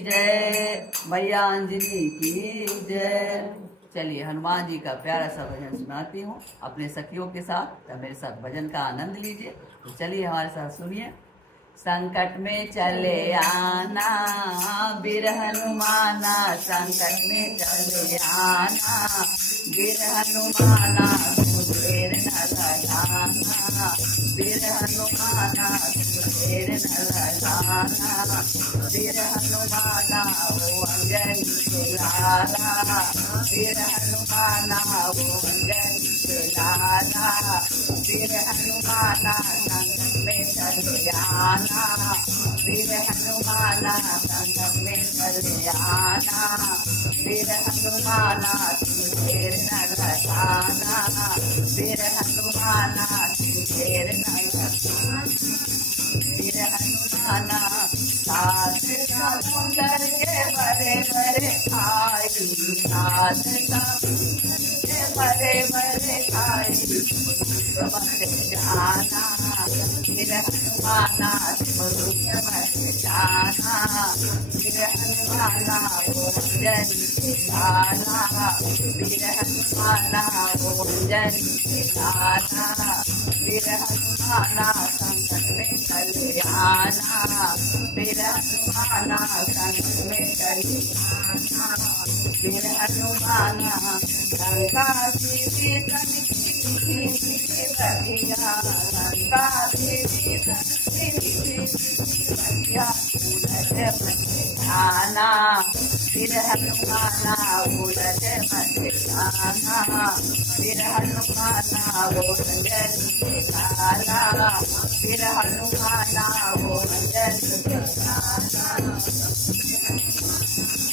जय, मैया अंजनी की जय। चलिए हनुमान जी का प्यारा सा भजन सुनाती हूँ अपने सखियों के साथ। तो मेरे साथ भजन का आनंद लीजिए। तो चलिए हमारे साथ सुनिए। संकट में चले आना वीर हनुमाना, संकट में चले आना वीर हनुमाना, तुम देर न लगाना वीर हनुमाना, तुम देर न लगाना वीर हनुमाना, वो अंजनी के लाला वीर हनुमाना, वो अंजनी के लाला वीर हनुमाना, संकट में चले आना वीर हनुमाना, संकट में चले आना वीर हनुमाना, तुम देर न लगाना वीर हनुमाना, तुम देर न लगाना वीर हनुमाना। सास समुंदर के बड़े बड़े खाई, सास समुंदर के बड़े बड़े खाई, मत जाना वीर हनुमाना, तुम मत जाना वीर हनुमाना, वो अंजनी के लाला वीर हनुमाना, वो अंजनी के लाला वीर हनुमाना, संकट में चले आना वीर हनुमाना, संकट में चले आना वीर हनुमाना। लंका देवी बलिया, लंका देवी बलिया, उलट मत जाना वीर हनुमाना, उलट मत जाना वीर हनुमाना, वो अंजनी के लाला वीर हनुमाना, वो अंजनी के लाला।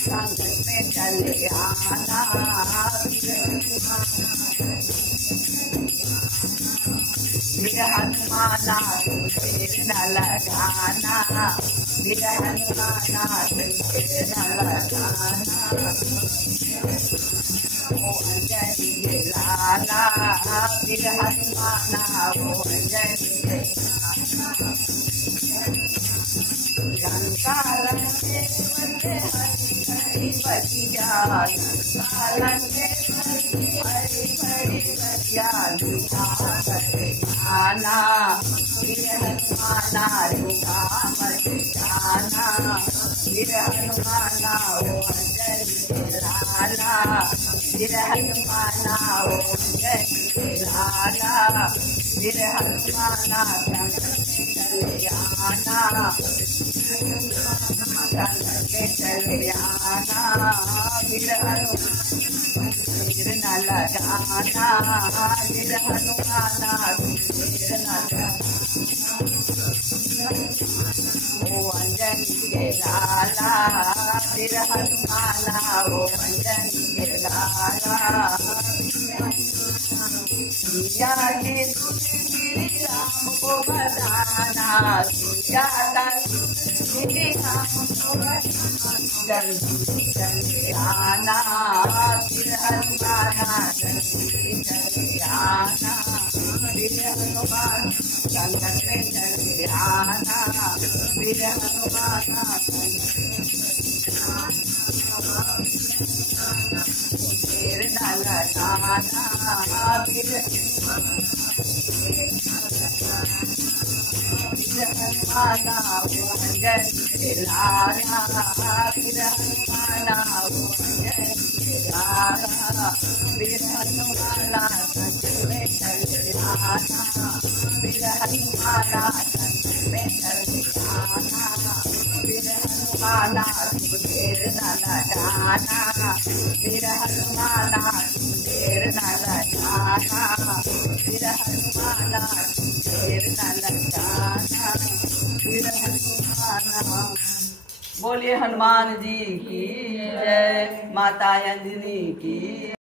संकट में चले आना वीर हनुमाना, तुम देर न लगाना वीर हनुमाना, तुम देर न लगाना वो अंजनी के लाला वीर हनुमाना, वो अंजनी के लाला। लंका लंके बंदे हरी हरी बतिया, लंका लंके हरी हरी बतिया, लुका मत जाना वीर हनुमाना, लुका मत जाना वीर हनुमाना, वो अंजनी के लाला वीर हनुमाना, वो अंजनी के लाला वीर हनुमाना, संकट में चले आना संकट में चले आना वीर हनुमाना, देर न लगाना वीर हनुमाना, देर न लगाना वो अंजनी के लाला वीर हनुमाना, वो अंजनी के लाला। सिया के श्री राम को बताना, सिया का श्री राम को बताना, जल्दी चले आना वीर हनुमाना, जल्दी चले आना वीर हनुमान, संकट में चले आना वीर हनुमाना, देर न लगाना वीर हनुमाना, वो अंजनी के लाला वीर हनुमाना, वो अंजनी के लाला वीर हनुमाना, संकट में चले आना वीर हनुमाना, संकट में चले आना वीर हनुमाना, तुम देर न लगाना वीर हनुमाना, तुम देर न लगाना वीर हनुमाना, तुम देर न लगाना वीर हनुमाना। बोलिए हनुमान जी की जय, माता अंजनी की।